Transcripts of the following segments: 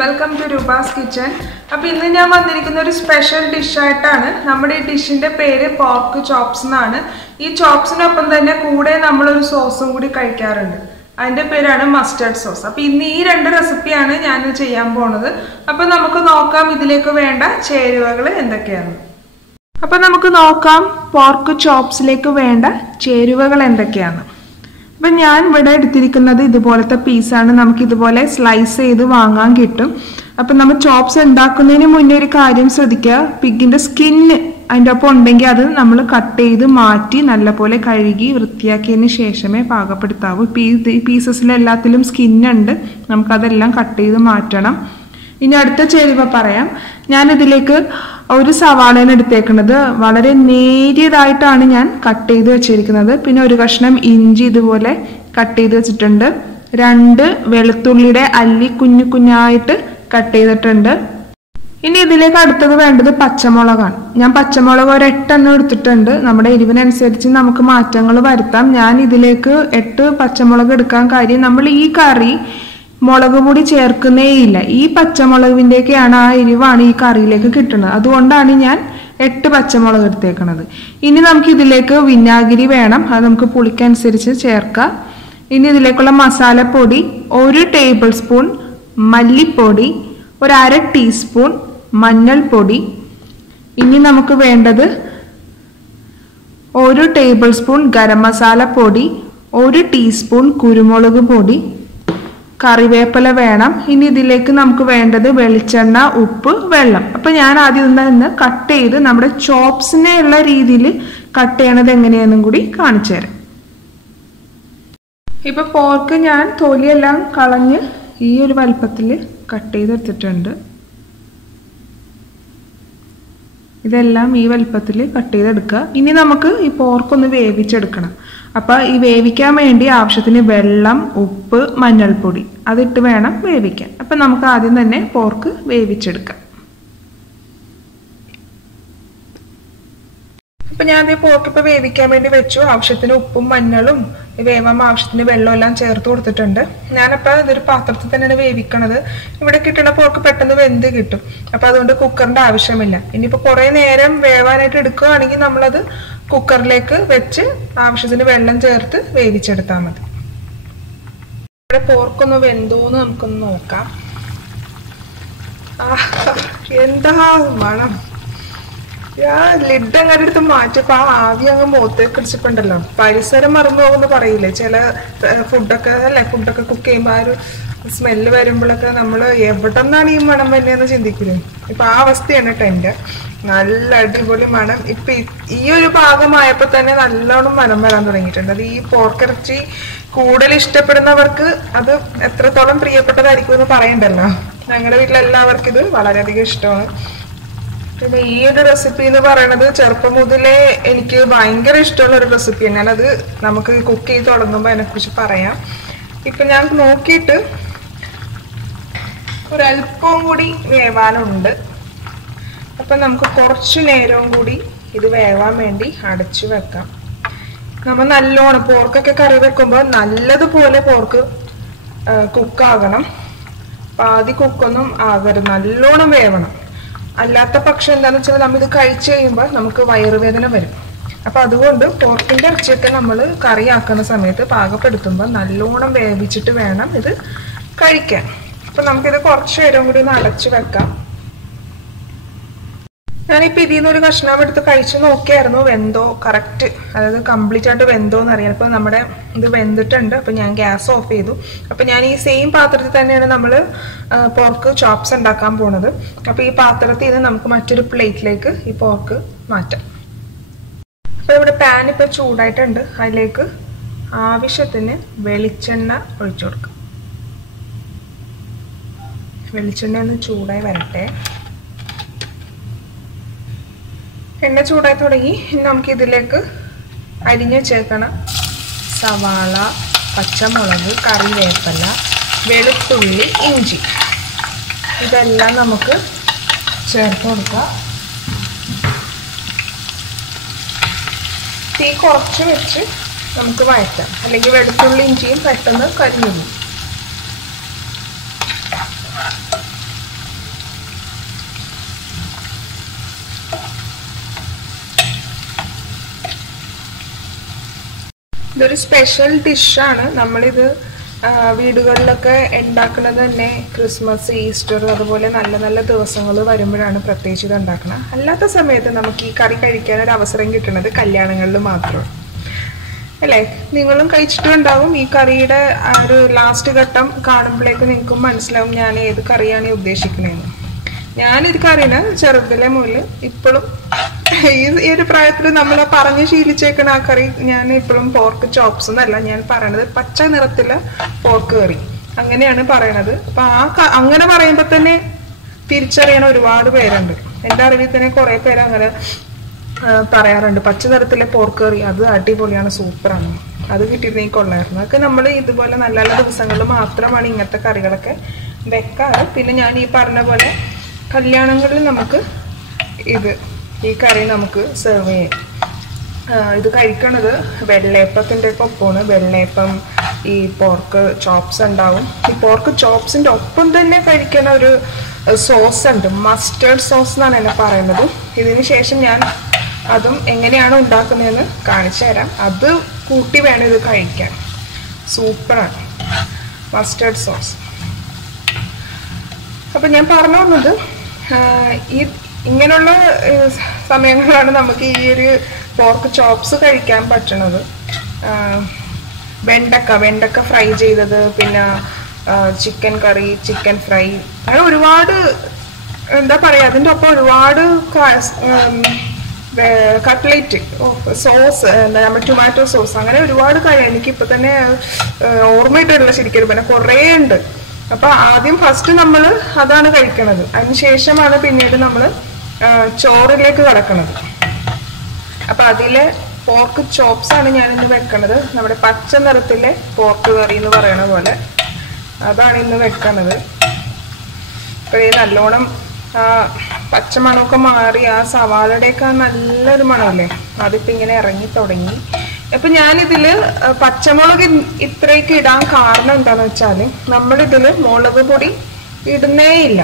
welcome to Roopa'sKitchen Kitchen. Now, I am a special dish. Our dish is pork chops. These chops are a sauce. And the mustard sauce. Now, this recipe I am going to pork chops. When I am this piece, I am slice it. Now, chops and pig in the skin and upon Benga, cut the marti, Nalapole, Karigi, Rutiaki, Sheshame, Pagapata, pieces latilum skin and Namkadalang cut the martana. In Adta Cheriva Parayam, Yana the Lake. ഒരു സവാളനെ എടുത്തേക്കുന്നത് വളരെ നേരിയതായിട്ടാണ് ഞാൻ cut ചെയ്തു വെച്ചിരിക്കുന്നത് പിന്നെ ഒരു കഷ്ണം ഇഞ്ചി ഇതുപോലെ കട്ട് ചെയ്തു വെച്ചിട്ടുണ്ട് രണ്ട് വെളുത്തുള്ളിയുടെ അല്ലി കുഞ്ഞു കുഞ്ഞായിട്ട് കട്ട് ചെയ്തിട്ടുണ്ട് ഇനി ഇതിലേക്ക് അടുത്തത് വേണ്ടത് പച്ചമുളകാണ് ഞാൻ പച്ചമുളക് ഒരു 8 എണ്ണം എടുത്തിട്ടുണ്ട് നമ്മുടെ എരിവിനനുസരിച്ച് നമുക്ക് മാറ്റങ്ങൾ വരുത്താം ഞാൻ ഇതിലേക്ക് 8 പച്ചമുളക് എടുക്കാൻ കാര്യം നമ്മൾ ഈ കറി മുളകുപൊടി ചേർക്കുന്നേയില്ല ഈ പച്ചമുളകിന്റെയൊക്കെയാണ് ആ എരിവാണ് ഈ കറിയിലേക്ക് കിട്ടുന്നത് അതുകൊണ്ടാണ് ഞാൻ 8 പച്ചമുളക് എടുത്തേക്കുന്നത് ഇനി നമുക്ക് ഇതിലേക്ക് വിനാഗിരി വേണം അത് നമുക്ക് പുളിക്കനുസരിച്ച് ചേർക്കാം ഇനി ഇതിലേക്കുള്ള മസാലപ്പൊടി 1 ടേബിൾ സ്പൂൺ മല്ലിപ്പൊടി 1/2 ടീസ്പൂൺ മഞ്ഞൾപ്പൊടി ഇനി നമുക്ക് വേണ്ടത് 1 ടേബിൾ സ്പൂൺ ഗരം മസാല പൊടി 1 ടീസ്പൂൺ കുരുമുളക് പൊടി കറിവേപ്പില വേണം ഇനി ഇതിലേക്ക് നമുക്ക് വേണ്ടത് വെളിച്ചെണ്ണ ഉപ്പ് വെള്ളം അപ്പോൾ ഞാൻ ആദ്യം തന്നെ കട്ട് ചെയ്ത് നമ്മുടെ ചോപ്സിനെ ഉള്ള രീതിയിൽ കട്ട് ചെയ്യണത് എങ്ങനെയാണെന്നും കൂടി കാണിച്ചു തരാം ഇപ്പോൾ പോർക്ക് ഞാൻ തൊലിയെല്ലാം കളഞ്ഞ് ഈ ഒരു വലുപ്പത്തിൽ കട്ട് ചെയ്തെടുത്തിട്ടുണ്ട് ഇതെല്ലാം ഈ വലുപ്പത്തിൽ കട്ട് ചെയ്തെടുക്കുക ഇനി നമുക്ക് ഈ പോർക്ക് ഒന്ന് വേവിച്ചെടുക്കണം അപ്പോൾ ഈ വേവിക്കാൻ വേണ്ടി ആവശ്യത്തിന് വെള്ളം ഉപ്പ് മഞ്ഞൾപ്പൊടി അതിട്ട് വേണം വേവിക്കാൻ അപ്പോൾ നമുക്ക് ആദ്യം തന്നെ പോർക്ക് വേവിച്ചെടുക്കാം അപ്പോൾ ഞാൻ ഈ പോർക്ക് ഇപ്പോൾ വേവിക്കാൻ വേണ്ടി വെച്ചു ആവശ്യത്തിന് ഉപ്പും മഞ്ഞളും വേവാൻ ആവശ്യത്തിന് വെള്ളം എല്ലാം ചേർത്ത് കൊടുത്തിട്ടുണ്ട് ഞാനപ്പോൾ ഇതൊരു പാത്രത്തിൽ തന്നെയാണ് വേവിക്കണത് ഇവിടെ കിട്ടുന്ന പോർക്ക് പെട്ടെന്ന് വെന്ത് കിട്ടും അപ്പോൾ അതുകൊണ്ട് കുക്കറിന്റെ ആവശ്യമില്ല ഇനിയിപ്പോൾ കുറേ നേരം വേവാനായിട്ട് എടുക്കുകയാണെങ്കിൽ നമ്മളത് കുക്കറിലേക്ക് വെച്ച് ആവശ്യത്തിന് വെള്ളം ചേർത്ത് വേവിച്ചെടുത്താൽ മതി ഇവിടെ പോർക്കൊന്ന് വെന്തോന്ന് നമുക്കൊന്ന് നോക്കാം എന്താ മണം ലിഡ് അങ്ങനെ എടുത്ത് മാറ്റിയപ്പോ ആ ആവി അങ്ങ് മുഖത്തേക്ക് അടിച്ചപ്പോണ്ടല്ലോ പരിസരം മറന്നു പോകുന്ന പറയില്ലേ ചില ഫുഡൊക്കെ കുക്ക് ചെയ്യുമ്പോൾ ആ ഒരു സ്മെല്ല് വരുമ്പോഴൊക്കെ നമ്മൾ എവിടെ നിന്നാണ് ഈ മണം വരുന്നതെന്ന് ചിന്തിക്കില്ലേ ഇപ്പൊ ആ അവസ്ഥയാണ് കേട്ടോ എന്റെ നല്ല അടിപൊളി മണം ഇപ്പൊ ഈ ഒരു ഭാഗമായപ്പോ തന്നെ നല്ലോണം മണം വരാൻ തുടങ്ങിയിട്ടുണ്ട് അത് ഈ പോർക്കിറച്ചി കൂടുതൽ ഇഷ്ടപ്പെടുന്നവർക്ക് അത് എത്രത്തോളം പ്രിയപ്പെട്ടതായിരിക്കും എന്ന് പറയണ്ടല്ലോ ഞങ്ങളുടെ വീട്ടിലെല്ലാവർക്കും ഇത് വളരെയധികം ഇഷ്ടമാണ് പിന്നെ ഈ ഒരു റെസിപ്പി എന്ന് പറയുന്നത് ചെറുപ്പം മുതലേ എനിക്ക് ഭയങ്കര ഇഷ്ടമുള്ള ഒരു റെസിപ്പിയാണ് ഞാനത് നമുക്ക് കുക്ക് ചെയ്ത് തുടങ്ങുമ്പോൾ അതിനെക്കുറിച്ച് പറയാം ഇപ്പൊ ഞാൻ നോക്കിയിട്ട് ഒരല്പവും കൂടി വേവാനുണ്ട് അപ്പൊ നമുക്ക് കുറച്ചു നേരവും കൂടി ഇത് വേവാൻ വേണ്ടി അടച്ചു വെക്കാം നമ്മൾ നല്ലോണം പോർക്കൊക്കെ കറി വെക്കുമ്പോൾ നല്ലതുപോലെ പോർക്ക് കുക്കാകണം പാതി കുക്കൊന്നും ആകരുത് നല്ലോണം വേവണം അല്ലാത്ത പക്ഷം എന്താണെന്ന് വെച്ചാൽ നമ്മൾ ഇത് കഴിച്ചു കഴിയുമ്പോൾ നമുക്ക് വയറുവേദന വരും അപ്പൊ അതുകൊണ്ട് പോർക്കിന്റെ ഇറച്ചിയൊക്കെ നമ്മൾ കറിയാക്കുന്ന സമയത്ത് പാകപ്പെടുത്തുമ്പോൾ നല്ലോണം വേവിച്ചിട്ട് വേണം ഇത് കഴിക്കാൻ അപ്പൊ നമുക്കിത് കുറച്ചു നേരം കൂടി ഒന്ന് അടച്ചു വെക്കാം ഞാനിപ്പോൾ ഇതിൽ നിന്ന് ഒരു കഷ്ണം എടുത്ത് കഴിച്ചു നോക്കിയായിരുന്നു വെന്തോ കറക്റ്റ് അതായത് കംപ്ലീറ്റ് ആയിട്ട് വെന്തോ എന്ന് അറിയാം അപ്പോൾ നമ്മുടെ ഇത് വെന്തിട്ടുണ്ട് അപ്പോൾ ഞാൻ ഗ്യാസ് ഓഫ് ചെയ്തു അപ്പോൾ ഞാൻ ഈ സെയിം പാത്രത്തിൽ തന്നെയാണ് നമ്മൾ പോർക്ക് ചോപ്സ് ഉണ്ടാക്കാൻ പോണത് അപ്പോൾ ഈ പാത്രത്തിൽ നിന്ന് നമുക്ക് മറ്റൊരു പ്ലേറ്റിലേക്ക് ഈ പോർക്ക് മാറ്റാം അപ്പോൾ ഇവിടെ പാൻ ഇപ്പോൾ ചൂടായിട്ടുണ്ട് അതിലേക്ക് ആവശ്യത്തിന് വെളിച്ചെണ്ണ ഒഴിച്ചു കൊടുക്കാം വെളിച്ചെണ്ണ ഒന്ന് ചൂടായി വരട്ടെ എണ്ണ ചൂടായി തുടങ്ങി ഇനി നമുക്ക് ഇതിലേക്ക് അരിഞ്ഞു വെച്ചേക്കണം സവാള പച്ചമുളക് കറിവേപ്പില വെളുത്തുള്ളി ഇഞ്ചി ഇതെല്ലാം നമുക്ക് ചേർത്ത് കൊടുക്കാം തീ കുറച്ച് വെച്ച് നമുക്ക് വഴറ്റാം അല്ലെങ്കിൽ വെളുത്തുള്ളി ഇഞ്ചിയും പെട്ടെന്ന് കരിഞ്ഞു പോകും ഇതൊരു സ്പെഷ്യൽ ഡിഷാണ്. നമ്മളിത് വീടുകളിലൊക്കെ ഉണ്ടാക്കുന്നത് തന്നെ ക്രിസ്മസ്, ഈസ്റ്റർ അതുപോലെ നല്ല നല്ല ദിവസങ്ങൾ വരുമ്പോഴാണ് പ്രത്യേകിച്ച് ഇത് ഉണ്ടാക്കുന്നത്. അല്ലാത്ത സമയത്ത് നമുക്ക് ഈ കറി കഴിക്കാൻ ഒരു അവസരം കിട്ടുന്നത് കല്യാണങ്ങളിൽ മാത്രമാണ് അല്ലേ? നിങ്ങളും കഴിച്ചിട്ടുണ്ടാവും. ഈ കറിയുടെ ഒരു ലാസ്റ്റ് ഘട്ടം കാണുമ്പോഴേക്ക് നിങ്ങൾക്കും മനസ്സിലാവും ഞാൻ ഏത് കറിയാണ് ഉദ്ദേശിക്കുന്നതെന്ന്. ഞാനിത് കറിന് ചെറുതിലെ മുതൽ ഇപ്പോഴും ഈ ഒരു പ്രായത്തിൽ നമ്മൾ പറഞ്ഞ് ശീലിച്ചേക്കണ ആ കറി ഞാൻ ഇപ്പോഴും പോർക്ക് ചോപ്സ് എന്നല്ല ഞാൻ പറയണത്, പച്ച നിറത്തിലെ പോർക്ക് കറി അങ്ങനെയാണ് പറയണത്. അപ്പൊ അങ്ങനെ പറയുമ്പോ തന്നെ തിരിച്ചറിയണ ഒരുപാട് പേരുണ്ട്. എൻ്റെ അറിവിൽ തന്നെ കുറെ പേര് അങ്ങനെ പറയാറുണ്ട്, പച്ച നിറത്തിലെ പോർക്ക് കറി അത് അടിപൊളിയാണ്, സൂപ്പറാണ്, അത് കിട്ടിയിരുന്നെങ്കിൽ കൊള്ളായിരുന്നു. അതൊക്കെ നമ്മൾ ഇതുപോലെ നല്ല നല്ല ദിവസങ്ങളിൽ മാത്രമാണ് ഇങ്ങനത്തെ കറികളൊക്കെ വെക്കാറ്. പിന്നെ ഞാൻ ഈ പറഞ്ഞ പോലെ കല്യാണങ്ങളിൽ നമുക്ക് ഈ കറി നമുക്ക് സെർവ് ചെയ്യാം. ഇത് കഴിക്കണത് വെള്ളയപ്പത്തിൻ്റെ ഒക്കെ ഒപ്പമാണ്. വെള്ളയപ്പം, ഈ പോർക്ക് ചോപ്സ് ഉണ്ടാവും. ഈ പോർക്ക് ചോപ്സിൻ്റെ ഒപ്പം തന്നെ കഴിക്കുന്ന ഒരു സോസ് ഉണ്ട്, മസ്റ്റേർഡ് സോസ് എന്നാണ് എന്നെ പറയുന്നത്. ഇതിന് ശേഷം ഞാൻ അതും എങ്ങനെയാണ് ഉണ്ടാക്കുന്നതെന്ന് കാണിച്ചു തരാം. അത് കൂട്ടി വേണം ഇത് കഴിക്കാൻ, സൂപ്പറാണ് മസ്റ്റേർഡ് സോസ്. അപ്പം ഞാൻ പറഞ്ഞു വന്നത് ഇങ്ങനെയുള്ള സമയങ്ങളാണ് നമുക്ക് ഈ ഒരു പോർക്ക് ചോപ്സ് കഴിക്കാൻ പറ്റണത്. വെണ്ടക്ക ഫ്രൈ ചെയ്തത്, പിന്നെ ചിക്കൻ കറി, ചിക്കൻ ഫ്രൈ, അങ്ങനെ ഒരുപാട് എന്താ പറയുക, അതിൻ്റെ ഒപ്പം ഒരുപാട് കട്ട്ലേറ്റ്, സോസ്, എന്താ നമ്മുടെ ടൊമാറ്റോ സോസ്, അങ്ങനെ ഒരുപാട് കാര്യം എനിക്കിപ്പോൾ തന്നെ ഓർമ്മയിട്ടില്ല ശരിക്കും, പിന്നെ കുറേ ഉണ്ട്. അപ്പൊ ആദ്യം ഫസ്റ്റ് നമ്മൾ അതാണ് കഴിക്കണത്, അതിനുശേഷമാണ് പിന്നീട് നമ്മൾ ചോറിലേക്ക് കടക്കണത്. അപ്പൊ അതിലെ പോർക്ക് ചോപ്സ് ആണ് ഞാനിന്ന് വെക്കണത്. നമ്മുടെ പച്ച നിറത്തിലെ പോർക്ക് കറി എന്ന് പറയണ പോലെ അതാണ് ഇന്ന് വെക്കണത്. അപ്പൊ ഈ നല്ലോണം പച്ചമണമൊക്കെ മാറി ആ സവാളയുടെയൊക്കെ നല്ലൊരു മണമല്ലേ, അതിപ്പോ ഇങ്ങനെ ഇറങ്ങി തുടങ്ങി. അപ്പൊ ഞാനിതില് പച്ചമുളക് ഇത്രയ്ക്ക് ഇടാൻ കാരണം എന്താന്ന് വെച്ചാല് നമ്മളിതില് മുളക് പൊടി ഇടുന്നേ ഇല്ല.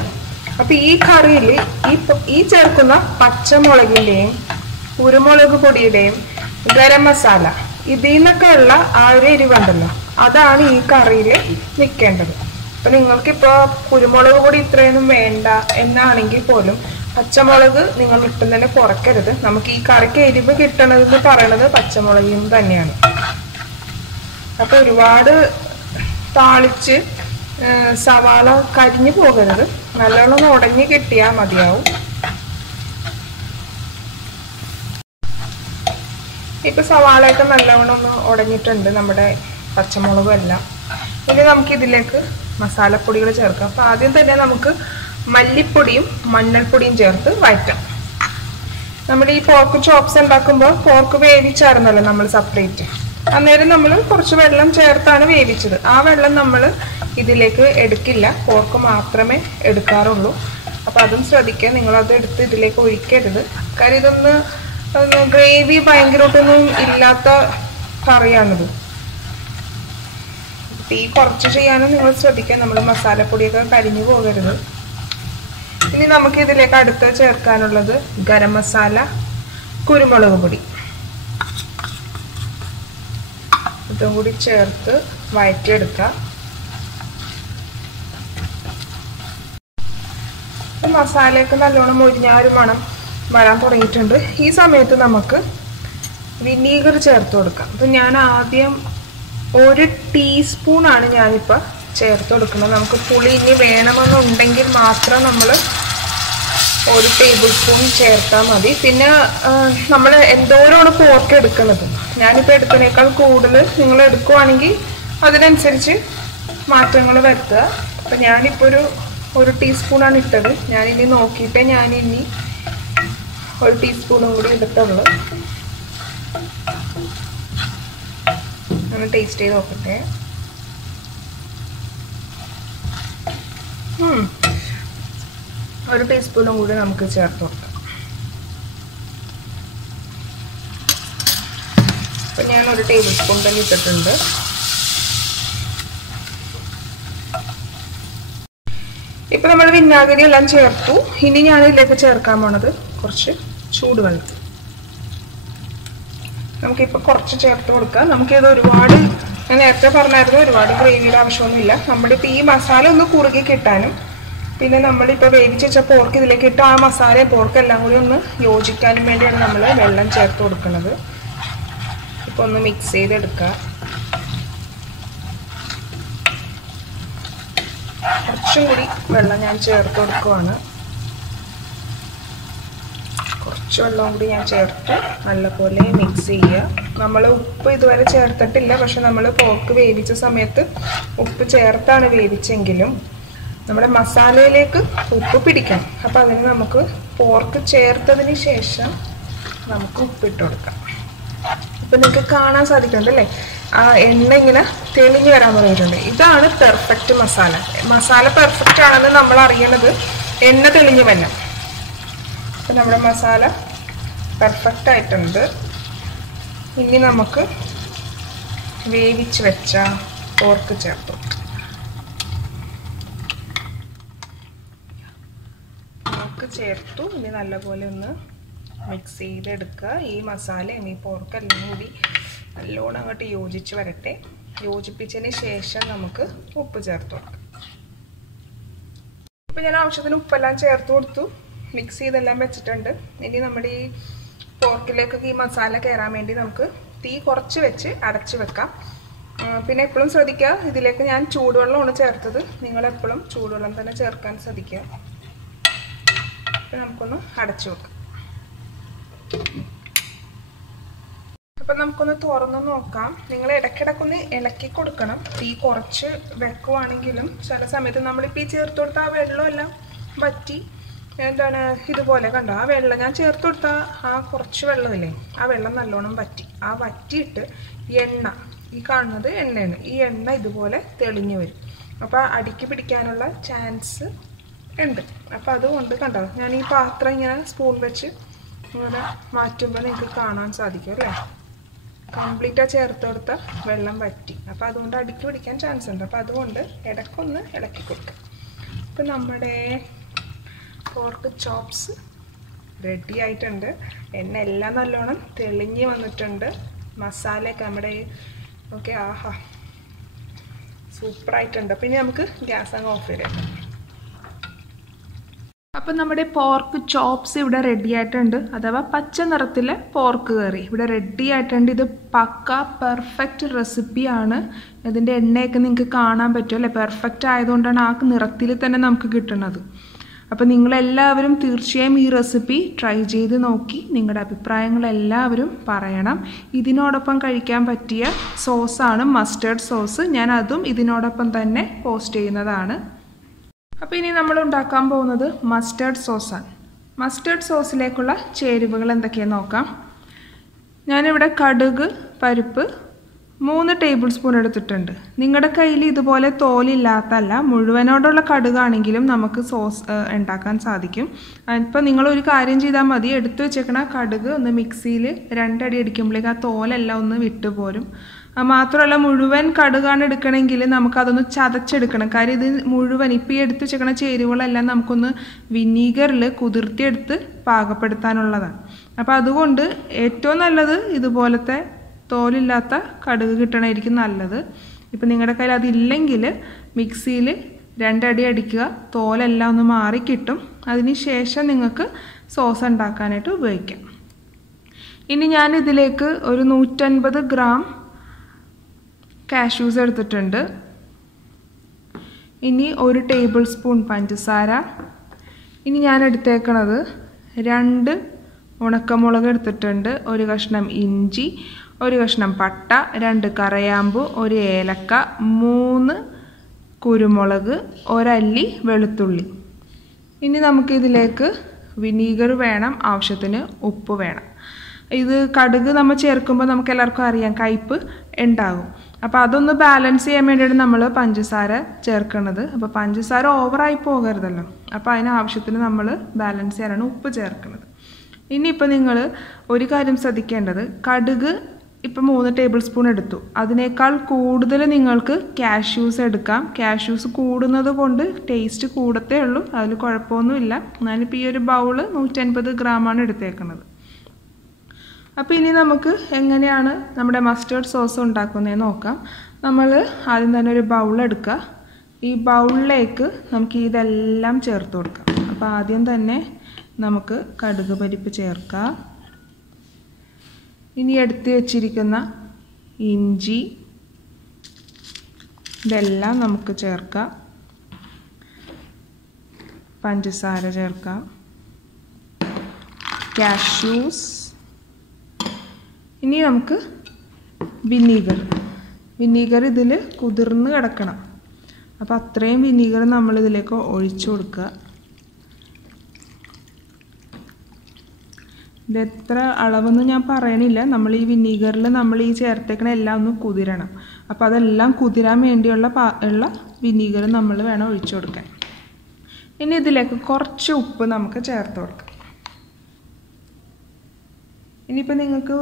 അപ്പൊ ഈ കറിയിൽ ഈ ചേർക്കുന്ന പച്ചമുളകിന്റെയും കുരുമുളക് പൊടിയുടെയും ഗരം മസാല ഇതിൽ നിന്നൊക്കെ ഉള്ള ആ ഒരു എരിവുണ്ടല്ലോ, അതാണ് ഈ കറിയിൽ നിൽക്കേണ്ടത്. അപ്പൊ നിങ്ങൾക്കിപ്പോ കുരുമുളക് പൊടി ഇത്രയൊന്നും വേണ്ട എന്നാണെങ്കിൽ പോലും പച്ചമുളക് നിങ്ങൾ ഇട്ടും തന്നെ കുറയ്ക്കരുത്. നമുക്ക് ഈ കറിക്ക് എരിവ് കിട്ടണതെന്ന് പറയണത് പച്ചമുളകിൽ തന്നെയാണ്. അപ്പൊ ഒരുപാട് താളിച്ച് സവാള കരിഞ്ഞു പോകരുത്, നല്ലോണം ഉടഞ്ഞു കിട്ടിയാൽ മതിയാവും. ഇപ്പൊ സവാളയൊക്കെ നല്ലോണം ഒന്ന് ഉടഞ്ഞിട്ടുണ്ട്, നമ്മുടെ പച്ചമുളകും എല്ലാം. ഇനി നമുക്ക് ഇതിലേക്ക് മസാലപ്പൊടികൾ ചേർക്കാം. അപ്പൊ ആദ്യം തന്നെ നമുക്ക് മല്ലിപ്പൊടിയും മഞ്ഞൾപ്പൊടിയും ചേർത്ത് വഴറ്റാം. നമ്മുടെ ഈ പോർക്ക് ചോപ്സ് ഉണ്ടാക്കുമ്പോൾ പോർക്ക് വേവിച്ചായിരുന്നല്ലോ നമ്മൾ സെപ്പറേറ്റ്, അന്നേരം നമ്മൾ കുറച്ച് വെള്ളം ചേർത്താണ് വേവിച്ചത്. ആ വെള്ളം നമ്മൾ ഇതിലേക്ക് എടുക്കില്ല, പോർക്ക് മാത്രമേ എടുക്കാറുള്ളൂ. അപ്പൊ അതും ശ്രദ്ധിക്കുക, നിങ്ങളത് എടുത്ത് ഇതിലേക്ക് ഒഴിക്കരുത്. കാര്യം ഇതൊന്ന് ഗ്രേവി ഭയങ്കരമായിട്ടൊന്നും ഇല്ലാത്ത കറിയാണിത്. തീ കുറച്ച് ചെയ്യാനും നിങ്ങൾ ശ്രദ്ധിക്കുക, നമ്മൾ മസാലപ്പൊടിയൊക്കെ കരിഞ്ഞു പോകരുത്. ഇനി നമുക്ക് ഇതിലേക്ക് അടുത്ത് ചേർക്കാനുള്ളത് ഗരം മസാല, കുരുമുളക് പൊടി, ഇതും കൂടി ചേർത്ത് വഴറ്റിയെടുക്കാം. മസാലയൊക്കെ നല്ലോണം മുരിഞ്ഞ ഒരു മണം വരാൻ തുടങ്ങിയിട്ടുണ്ട്. ഈ സമയത്ത് നമുക്ക് വിനീഗർ ചേർത്ത് കൊടുക്കാം. അപ്പം ഞാൻ ആദ്യം 1 ടീസ്പൂണാണ് ഞാനിപ്പോൾ ചേർത്ത് കൊടുക്കുന്നത്. നമുക്ക് പുളി ഇനി വേണമെന്നുണ്ടെങ്കിൽ മാത്രം നമ്മൾ 1 ടേബിൾ സ്പൂൺ ചേർത്താൽ മതി. പിന്നെ നമ്മൾ എന്തോരമാണ് പോർക്ക് എടുക്കുന്നത്, ഞാനിപ്പോൾ എടുക്കുന്നതിനേക്കാൾ കൂടുതൽ നിങ്ങൾ എടുക്കുവാണെങ്കിൽ അതിനനുസരിച്ച് മാറ്റങ്ങൾ വരുത്തുക. അപ്പം ഞാനിപ്പോൾ 1 ടീസ്പൂണാണ് ഇട്ടത്. ഞാനിനി നോക്കിയിട്ട് ഞാനിനി 1 ടീസ്പൂണും കൂടി എടുത്തുള്ളൂ. ഒന്ന് ടേസ്റ്റ് ചെയ്ത് നോക്കട്ടെ. 1 ടീസ്പൂണും കൂടി നമുക്ക് ചേർത്ത് കൊടുക്കാം. അപ്പം ഞാൻ 1 ടേബിൾ സ്പൂൺ തന്നെ ഇട്ടിട്ടുണ്ട്. ഇപ്പം നമ്മൾ വിനാഗിരി എല്ലാം ചേർത്തു. ഇനി ഞാൻ ഇതിലേക്ക് ചേർക്കാൻ പോണത് കുറച്ച് ചൂടുവെള്ളം. നമുക്കിപ്പോൾ കുറച്ച് ചേർത്ത് കൊടുക്കാം. നമുക്കിത് ഒരുപാട്, ഞാൻ നേരത്തെ പറഞ്ഞായിരുന്നു, ഒരുപാട് ഗ്രേവിയുടെ ആവശ്യമൊന്നുമില്ല. നമ്മുടെ ഇപ്പോൾ ഈ മസാല ഒന്ന് കുറുകി കിട്ടാനും പിന്നെ നമ്മളിപ്പോൾ വേവിച്ച് വെച്ച പോർക്ക് ഇതിലേക്ക് ഇട്ട് ആ മസാലയും പോർക്ക് എല്ലാം കൂടി ഒന്ന് യോജിക്കാനും വേണ്ടിയാണ് നമ്മൾ വെള്ളം ചേർത്ത് കൊടുക്കുന്നത്. ഇപ്പോൾ ഒന്ന് മിക്സ് ചെയ്തെടുക്കുക. കുറച്ചും കൂടി വെള്ളം ഞാൻ ചേർത്ത് കൊടുക്കുവാണ്. കുറച്ച് വെള്ളം കൂടി ഞാൻ ചേർത്ത് നല്ലപോലെ മിക്സ് ചെയ്യുക. നമ്മൾ ഉപ്പ് ഇതുവരെ ചേർത്തിട്ടില്ല, പക്ഷെ നമ്മൾ പോർക്ക് വേവിച്ച സമയത്ത് ഉപ്പ് ചേർത്താണ് വേവിച്ചെങ്കിലും നമ്മുടെ മസാലയിലേക്ക് ഉപ്പ് പിടിക്കണം. അപ്പോൾ അതിന് നമുക്ക് പോർക്ക് ചേർത്തതിന് ശേഷം നമുക്ക് ഉപ്പിട്ട് കൊടുക്കാം. ഇപ്പം നിങ്ങൾക്ക് കാണാൻ സാധിക്കുന്നുണ്ടല്ലേ, ആ എണ്ണ ഇങ്ങനെ തെളിഞ്ഞു വരാൻ തുടങ്ങിയിട്ടുണ്ട്. ഇതാണ് പെർഫെക്റ്റ് മസാല. മസാല പെർഫെക്റ്റ് ആണെന്ന് നമ്മൾ അറിയണത് എണ്ണ തെളിഞ്ഞു വരണം. അപ്പം നമ്മുടെ മസാല പെർഫെക്റ്റ് ആയിട്ടുണ്ട്. ഇനി നമുക്ക് വേവിച്ച് വെച്ച പോർക്ക് ചേർത്തു. പോർക്ക് ചേർത്തു. ഇനി നല്ലപോലെ ഒന്ന് മിക്സ് ചെയ്തെടുക്കുക. ഈ മസാലയും ഈ പോർക്കെല്ലാം കൂടി നല്ലോണം അങ്ങോട്ട് യോജിച്ച് വരട്ടെ. യോജിപ്പിച്ചതിന് ശേഷം നമുക്ക് ഉപ്പ് ചേർത്ത് കൊടുക്കാം. ഇപ്പം ഞാൻ ആവശ്യത്തിന് ഉപ്പെല്ലാം ചേർത്ത് കൊടുത്തു. മിക്സ് ചെയ്തെല്ലാം വെച്ചിട്ടുണ്ട്. ഇനി നമ്മുടെ ഈ പോർക്കിലേക്കൊക്കെ ഈ മസാല കയറാൻ വേണ്ടി നമുക്ക് തീ കുറച്ച് വെച്ച് അടച്ച് വെക്കാം. പിന്നെ എപ്പോഴും ശ്രദ്ധിക്കുക, ഇതിലേക്ക് ഞാൻ ചൂടുവെള്ളമാണ് ചേർത്തത്. നിങ്ങളെപ്പോഴും ചൂടുവെള്ളം തന്നെ ചേർക്കാൻ ശ്രദ്ധിക്കുക. അപ്പം നമുക്കൊന്ന് അടച്ചു വെക്കാം. അപ്പം നമുക്കൊന്ന് തുറന്ന് നോക്കാം. നിങ്ങൾ ഇടയ്ക്കിടയ്ക്കൊന്ന് ഇളക്കി കൊടുക്കണം. തീ കുറച്ച് വെക്കുവാണെങ്കിലും ചില സമയത്ത് നമ്മളിപ്പോൾ ഈ ചേർത്ത് കൊടുത്ത ആ വെള്ളമെല്ലാം വറ്റി എന്താണ് ഇതുപോലെ കണ്ടോ, ആ വെള്ളം ഞാൻ ചേർത്ത് കൊടുത്ത ആ കുറച്ച് വെള്ളമില്ലേ, ആ വെള്ളം നല്ലോണം വറ്റി. ആ വറ്റിയിട്ട് എണ്ണ, ഈ കാണുന്നത് എണ്ണയാണ്, ഈ എണ്ണ ഇതുപോലെ തെളിഞ്ഞു വരും. അപ്പോൾ അടിക്ക് പിടിക്കാനുള്ള ചാൻസ് ഉണ്ട്. അപ്പോൾ അതുകൊണ്ട് കണ്ടോ, ഞാൻ ഈ പാത്രം ഇങ്ങനെ സ്പൂൺ വെച്ച് ഇങ്ങനെ മാറ്റുമ്പോൾ നിങ്ങൾക്ക് കാണാൻ സാധിക്കും അല്ലേ, കംപ്ലീറ്റ് ആ ചേർത്ത് കൊടുത്ത വെള്ളം വറ്റി. അപ്പോൾ അതുകൊണ്ട് അടിക്ക് പിടിക്കാൻ ചാൻസ് ഉണ്ട്. അപ്പോൾ അതുകൊണ്ട് ഇടയ്ക്കൊന്ന് ഇളക്കി കൊടുക്കാം. അപ്പം നമ്മുടെ പോർക്ക് ചോപ്സ് റെഡി ആയിട്ടുണ്ട്. എണ്ണ എല്ലാം നല്ലോണം തെളിഞ്ഞ് വന്നിട്ടുണ്ട്. മസാലയൊക്കെ നമ്മുടെ ഓക്കെ, ആഹാ സൂപ്പറായിട്ടുണ്ട്. അപ്പം ഇനി നമുക്ക് ഗ്യാസ് അങ്ങ് ഓഫ് ചെയ്യാം. അപ്പം നമ്മുടെ പോർക്ക് ചോപ്സ് ഇവിടെ റെഡി ആയിട്ടുണ്ട്, അഥവാ പച്ച നിറത്തിലെ പോർക്ക് കറി ഇവിടെ റെഡി ആയിട്ടുണ്ട്. ഇത് പക്ക പെർഫെക്റ്റ് റെസിപ്പിയാണ്. ഇതിൻ്റെ എണ്ണയൊക്കെ നിങ്ങൾക്ക് കാണാൻ പറ്റും അല്ലേ, പെർഫെക്റ്റ് ആയതുകൊണ്ടാണ് ആ നിറത്തിൽ തന്നെ നമുക്ക് കിട്ടുന്നത്. അപ്പോൾ നിങ്ങളെല്ലാവരും തീർച്ചയായും ഈ റെസിപ്പി ട്രൈ ചെയ്ത് നോക്കി നിങ്ങളുടെ അഭിപ്രായങ്ങളെല്ലാവരും പറയണം. ഇതിനോടൊപ്പം കഴിക്കാൻ പറ്റിയ സോസാണ് മസ്റ്റേർഡ് സോസ്. ഞാൻ അതും ഇതിനോടൊപ്പം തന്നെ പോസ്റ്റ് ചെയ്യുന്നതാണ്. അപ്പോൾ ഇനി നമ്മൾ ഉണ്ടാക്കാൻ പോകുന്നത് മസ്റ്റേർഡ് സോസാണ്. മസ്റ്റേർഡ് സോസിലേക്കുള്ള ചേരുവകൾ എന്തൊക്കെയാണെന്ന് നോക്കാം. ഞാനിവിടെ കടുക്, പരിപ്പ് 3 ടേബിൾ സ്പൂൺ എടുത്തിട്ടുണ്ട്. നിങ്ങളുടെ കയ്യിൽ ഇതുപോലെ തോലില്ലാത്തല്ല മുഴുവനോടുള്ള കടുകാണെങ്കിലും നമുക്ക് സോസ് ഉണ്ടാക്കാൻ സാധിക്കും. ഇപ്പോൾ നിങ്ങളൊരു കാര്യം ചെയ്താൽ മതി, എടുത്തു വെച്ചേക്കണ കടുക് ഒന്ന് മിക്സിയിൽ 2 അടി അടിക്കുമ്പോഴേക്ക് ആ തോലെല്ലാം ഒന്ന് വിട്ടുപോരും. മാത്രമല്ല മുഴുവൻ കടുകാണ് എടുക്കണമെങ്കിൽ നമുക്കതൊന്ന് ചതച്ചെടുക്കണം. കാര്യം ഇത് മുഴുവൻ ഇപ്പോൾ ഈ എടുത്ത് വെച്ചേക്കണ ചേരുവകളെല്ലാം നമുക്കൊന്ന് വിനീഗറിൽ കുതിർത്തിയെടുത്ത് പാകപ്പെടുത്താനുള്ളതാണ്. അപ്പോൾ അതുകൊണ്ട് ഏറ്റവും നല്ലത് ഇതുപോലത്തെ തോലില്ലാത്ത കടുക് കിട്ടണമായിരിക്കും നല്ലത്. ഇപ്പം നിങ്ങളുടെ കയ്യിൽ അതില്ലെങ്കിൽ മിക്സിയിൽ 2 അടി അടിക്കുക, തോലെല്ലാം ഒന്ന് മാറിക്കിട്ടും. അതിന് ശേഷം നിങ്ങൾക്ക് സോസ് ഉണ്ടാക്കാനായിട്ട് ഉപയോഗിക്കാം. ഇനി ഞാൻ ഇതിലേക്ക് ഒരു 150 ഗ്രാം കാഷ്യൂസ് എടുത്തിട്ടുണ്ട്. ഇനി 1 ടേബിൾ സ്പൂൺ പഞ്ചസാര. ഇനി ഞാൻ എടുത്തേക്കണത് 2 ഉണക്കമുളക് എടുത്തിട്ടുണ്ട്, 1 കഷ്ണം ഇഞ്ചി, 1 കഷ്ണം പട്ട, 2 കറയാമ്പു, 1 ഏലക്ക, 3 കുരുമുളക്, 1 അല്ലി വെളുത്തുള്ളി. ഇനി നമുക്കിതിലേക്ക് വിനീഗർ വേണം, ആവശ്യത്തിന് ഉപ്പ് വേണം. ഇത് കടുക് നമ്മൾ ചേർക്കുമ്പോൾ നമുക്ക് എല്ലാവർക്കും അറിയാം കയ്പ്പ് ഉണ്ടാകും. അപ്പോൾ അതൊന്ന് ബാലൻസ് ചെയ്യാൻ വേണ്ടിയിട്ട് നമ്മൾ പഞ്ചസാര ചേർക്കുന്നത്. അപ്പോൾ പഞ്ചസാര ഓവറായി പോകരുതല്ലോ, അപ്പോൾ അതിനാവശ്യത്തിന് നമ്മൾ ബാലൻസ് ചെയ്യാനാണ് ഉപ്പ് ചേർക്കുന്നത്. ഇനിയിപ്പോൾ നിങ്ങൾ ഒരു കാര്യം ശ്രദ്ധിക്കേണ്ടത്, കടുക് ഇപ്പം 3 ടേബിൾ സ്പൂൺ എടുത്തു, അതിനേക്കാൾ കൂടുതൽ നിങ്ങൾക്ക് കാഷ്യൂസ് എടുക്കാം. കാഷ്യൂസ് കൂടുന്നത് കൊണ്ട് ടേസ്റ്റ് കൂടത്തേ ഉള്ളൂ, അതിൽ കുഴപ്പമൊന്നുമില്ല. ഞാനിപ്പോൾ ഈ ഒരു ബൗള് 150 ഗ്രാമാണ് എടുത്തേക്കുന്നത്. അപ്പോൾ ഇനി നമുക്ക് എങ്ങനെയാണ് നമ്മുടെ മസ്റ്റർഡ് സോസ് ഉണ്ടാക്കുന്നതെന്ന് നോക്കാം. നമ്മൾ ആദ്യം തന്നെ ഒരു ബൗൾ എടുക്കുക. ഈ ബൗളിലേക്ക് നമുക്ക് ഇതെല്ലാം ചേർത്ത് കൊടുക്കാം. അപ്പോൾ ആദ്യം തന്നെ നമുക്ക് കടുക് പരിപ്പ് ചേർക്കാം. ഇനി എടുത്ത് വെച്ചിരിക്കുന്ന ഇഞ്ചി ഇതെല്ലാം നമുക്ക് ചേർക്കാം. പഞ്ചസാര ചേർക്കാം. കാഷ്യൂസ്. ഇനി നമുക്ക് വിനീഗർ ഇതിൽ കുതിർന്ന് കിടക്കണം. അപ്പോൾ അത്രയും വിനീഗർ നമ്മളിതിലേക്ക് ഒഴിച്ചു കൊടുക്കുക. ഇത് എത്ര അളവെന്ന് ഞാൻ പറയണില്ല. നമ്മൾ ഈ വിനീഗറിൽ നമ്മൾ ഈ ചേർത്തേക്കണ എല്ലാം ഒന്ന് കുതിരണം. അപ്പോൾ അതെല്ലാം കുതിരാൻ വേണ്ടിയുള്ള വിനീഗർ നമ്മൾ വേണം ഒഴിച്ചു കൊടുക്കാൻ. ഇനി ഇതിലേക്ക് കുറച്ച് ഉപ്പ് നമുക്ക് ചേർത്ത് കൊടുക്കാം. ഇനിയിപ്പോൾ നിങ്ങൾക്ക്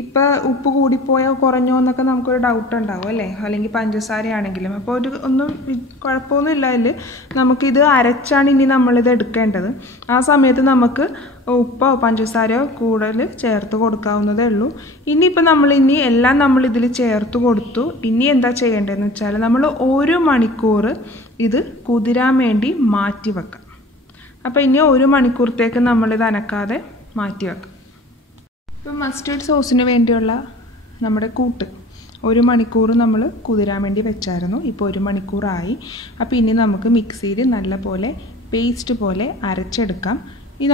ഇപ്പോൾ ഉപ്പ് കൂടിപ്പോയോ കുറഞ്ഞോ എന്നൊക്കെ നമുക്കൊരു ഡൗട്ട് ഉണ്ടാവും അല്ലേ, അല്ലെങ്കിൽ പഞ്ചസാരയാണെങ്കിലും. അപ്പോൾ ഒന്നും കുഴപ്പമൊന്നുമില്ല. അതിൽ നമുക്കിത് അരച്ചാണ് ഇനി നമ്മളിത് എടുക്കേണ്ടത്. ആ സമയത്ത് നമുക്ക് ഉപ്പോ പഞ്ചസാരയോ കൂടുതൽ ചേർത്ത് കൊടുക്കാവുന്നതേ ഉള്ളൂ. ഇനിയിപ്പോൾ എല്ലാം നമ്മളിതിൽ ചേർത്ത് കൊടുത്തു. ഇനി എന്താ ചെയ്യേണ്ടതെന്ന് വെച്ചാൽ നമ്മൾ 1 മണിക്കൂർ ഇത് കുതിരാൻ വേണ്ടി മാറ്റി വെക്കാം. അപ്പോൾ ഇനി 1 മണിക്കൂറത്തേക്ക് നമ്മളിത് അനക്കാതെ മാറ്റി വെക്കാം. ഇപ്പം മസ്റ്റേർഡ് സോസിന് വേണ്ടിയുള്ള നമ്മുടെ കൂട്ട് 1 മണിക്കൂർ നമ്മൾ കുതിരാൻ വേണ്ടി വെച്ചായിരുന്നു. ഇപ്പോൾ 1 മണിക്കൂറായി. അപ്പോൾ ഇനി നമുക്ക് മിക്സിയിൽ നല്ലപോലെ പേസ്റ്റ് പോലെ അരച്ചെടുക്കാം.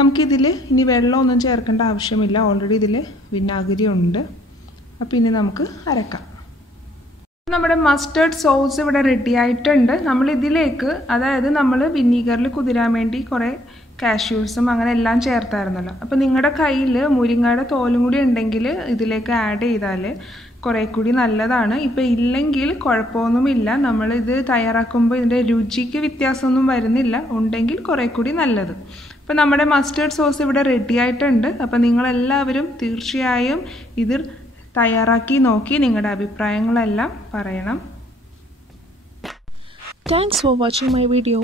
നമുക്കിതിൽ ഇനി വെള്ളമൊന്നും ചേർക്കേണ്ട ആവശ്യമില്ല. ഓൾറെഡി ഇതിൽ വിനാഗിരി ഉണ്ട്. അപ്പോൾ ഇനി നമുക്ക് അരക്കാം. നമ്മുടെ മസ്റ്റേർഡ് സോസ് ഇവിടെ റെഡി ആയിട്ടുണ്ട്. നമ്മളിതിലേക്ക് അതായത് നമ്മൾ വിനീഗറിൽ കുതിരാൻ വേണ്ടി കുറേ കാഷ്യൂസും അങ്ങനെ എല്ലാം ചേർത്തായിരുന്നല്ലോ. അപ്പോൾ നിങ്ങളുടെ കയ്യിൽ മുരിങ്ങയുടെ തോലും കൂടി ഉണ്ടെങ്കിൽ ഇതിലേക്ക് ആഡ് ചെയ്താൽ കുറേ കൂടി നല്ലതാണ്. ഇപ്പോൾ ഇല്ലെങ്കിൽ കുഴപ്പമൊന്നുമില്ല. നമ്മളിത് തയ്യാറാക്കുമ്പോൾ ഇതിൻ്റെ രുചിക്ക് വ്യത്യാസമൊന്നും വരുന്നില്ല. ഉണ്ടെങ്കിൽ കുറേ കൂടി നല്ലത്. അപ്പോൾ നമ്മുടെ മസ്റ്റേർഡ് സോസ് ഇവിടെ റെഡി ആയിട്ടുണ്ട്. അപ്പോൾ നിങ്ങളെല്ലാവരും തീർച്ചയായും ഇത് തയ്യാറാക്കി നോക്കി നിങ്ങളുടെ അഭിപ്രായങ്ങളെല്ലാം പറയണം. Thanks for watching my video.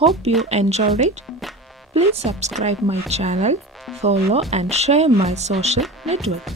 Hope you enjoyed it. Please subscribe my channel, follow and share my social network.